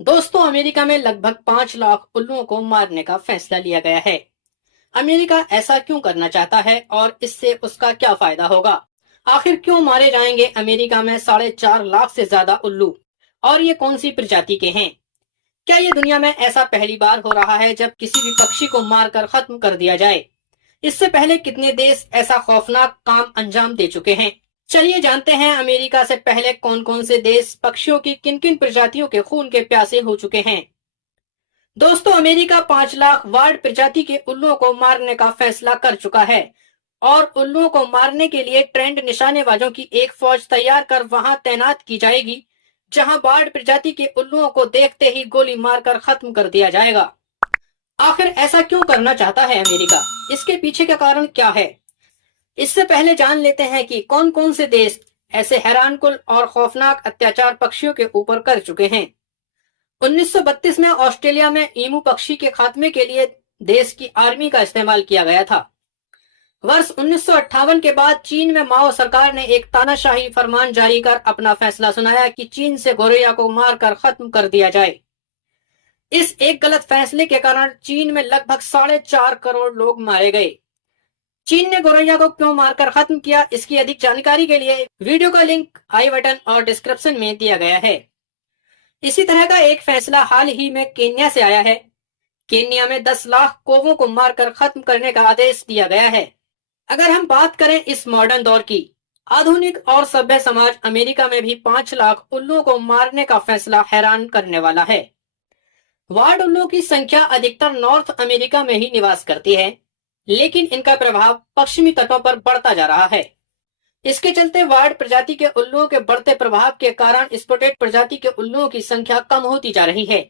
दोस्तों, अमेरिका में लगभग 5 लाख उल्लुओं को मारने का फैसला लिया गया है। अमेरिका ऐसा क्यों करना चाहता है और इससे उसका क्या फायदा होगा? आखिर क्यों मारे जाएंगे अमेरिका में 4.5 लाख से ज्यादा उल्लू? और ये कौन सी प्रजाति के हैं? क्या ये दुनिया में ऐसा पहली बार हो रहा है जब किसी भी पक्षी को मारकर खत्म कर दिया जाए? इससे पहले कितने देश ऐसा खौफनाक काम अंजाम दे चुके हैं? चलिए जानते हैं अमेरिका से पहले कौन कौन से देश पक्षियों की किन किन प्रजातियों के खून के प्यासे हो चुके हैं। दोस्तों, अमेरिका 5 लाख वार्ड प्रजाति के उल्लुओं को मारने का फैसला कर चुका है और उल्लुओं को मारने के लिए ट्रेंड निशानेबाजों की एक फौज तैयार कर वहां तैनात की जाएगी, जहां बार्ड प्रजाति के उल्लुओं को देखते ही गोली मारकर खत्म कर दिया जाएगा। आखिर ऐसा क्यों करना चाहता है अमेरिका? इसके पीछे का कारण क्या है? इससे पहले जान लेते हैं कि कौन कौन से देश ऐसे हैरानकुन और खौफनाक अत्याचार पक्षियों के ऊपर कर चुके हैं। 1932 में ऑस्ट्रेलिया में ईमू पक्षी के खात्मे के लिए देश की आर्मी का इस्तेमाल किया गया था। वर्ष 1958 के बाद चीन में माओ सरकार ने एक तानाशाही फरमान जारी कर अपना फैसला सुनाया कि चीन से गोरैया को मारकर खत्म कर दिया जाए। इस एक गलत फैसले के कारण चीन में लगभग 4.5 करोड़ लोग मारे गए। चीन ने गोरैया को क्यों मारकर खत्म किया, इसकी अधिक जानकारी के लिए वीडियो का लिंक आई बटन और डिस्क्रिप्शन में दिया गया है। इसी तरह का एक फैसला हाल ही में केन्या से आया है। केन्या में 10 लाख कौवों को मारकर खत्म करने का आदेश दिया गया है। अगर हम बात करें इस मॉडर्न दौर की, आधुनिक और सभ्य समाज अमेरिका में भी 5 लाख उल्लुओं को मारने का फैसला हैरान करने वाला है। वार्ड उल्लुओं की संख्या अधिकतर नॉर्थ अमेरिका में ही निवास करती है, लेकिन इनका प्रभाव पश्चिमी तटों पर बढ़ता जा रहा है। इसके चलते वार्ड प्रजाति के उल्लुओं के बढ़ते प्रभाव के कारण स्पॉटेड प्रजाति के उल्लुओं की संख्या कम होती जा रही है।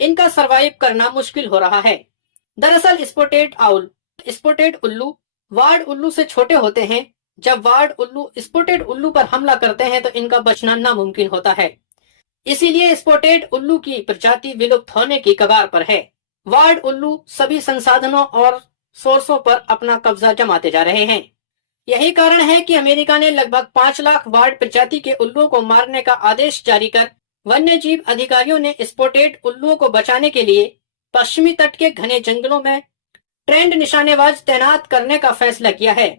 इनका सरवाइव करना मुश्किल हो रहा है। दरअसल स्पॉटेड उल्लू वार्ड उल्लू से छोटे होते हैं। जब वार्ड उल्लू स्पॉटेड उल्लू पर हमला करते हैं तो इनका बचना नामुमकिन होता है। इसीलिए स्पॉटेड उल्लू की प्रजाति विलुप्त होने की कगार पर है। वार्ड उल्लू सभी संसाधनों और सोर्सों पर अपना कब्जा जमाते जा रहे हैं। यही कारण है कि अमेरिका ने लगभग 5 लाख वार्ड प्रजाति के उल्लुओं को मारने का आदेश जारी कर वन्य जीव अधिकारियों ने स्पॉटेड उल्लुओं को बचाने के लिए पश्चिमी तट के घने जंगलों में ट्रेंड निशानेबाज तैनात करने का फैसला किया है।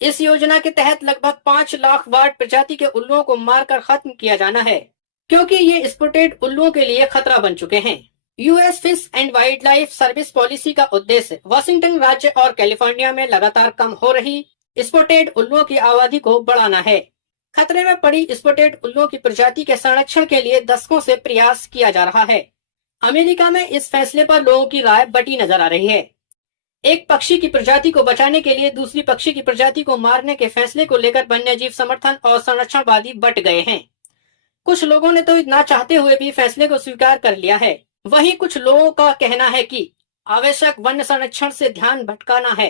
इस योजना के तहत लगभग 5 लाख वार्ड प्रजाति के उल्लुओं को मारकर खत्म किया जाना है, क्योंकि ये स्पॉटेड उल्लुओं के लिए खतरा बन चुके हैं। US fish and wild life service policy का उद्देश्य वाशिंगटन राज्य और कैलिफोर्निया में लगातार कम हो रही स्पॉटेड उल्लुओं की आबादी को बढ़ाना है। खतरे में पड़ी स्पॉटेड उल्लुओं की प्रजाति के संरक्षण के लिए दशकों से प्रयास किया जा रहा है। अमेरिका में इस फैसले पर लोगों की राय बटी नजर आ रही है। एक पक्षी की प्रजाति को बचाने के लिए दूसरी पक्षी की प्रजाति को मारने के फैसले को लेकर वन्यजीव समर्थन और संरक्षणवादी बट गए हैं। कुछ लोगों ने तो ना चाहते हुए भी फैसले को स्वीकार कर लिया है। वहीं कुछ लोगों का कहना है कि आवश्यक वन्य संरक्षण से ध्यान भटकाना है।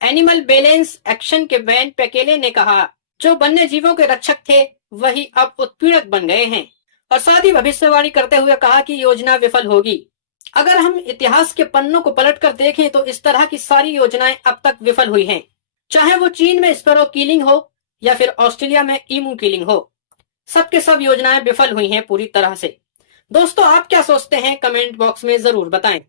एनिमल बैलेंस एक्शन के वैन पेकेले ने कहा, जो वन्य जीवों के रक्षक थे वही अब उत्पीड़क बन गए हैं, और साथ ही भविष्यवाणी करते हुए कहा कि योजना विफल होगी। अगर हम इतिहास के पन्नों को पलटकर देखें तो इस तरह की सारी योजनाएं अब तक विफल हुई हैं, चाहे वो चीन में स्पैरो किलिंग हो या फिर ऑस्ट्रेलिया में ईमू किलिंग हो। सबके सब योजनाएं विफल हुई हैं पूरी तरह से। दोस्तों, आप क्या सोचते हैं? कमेंट बॉक्स में जरूर बताएं।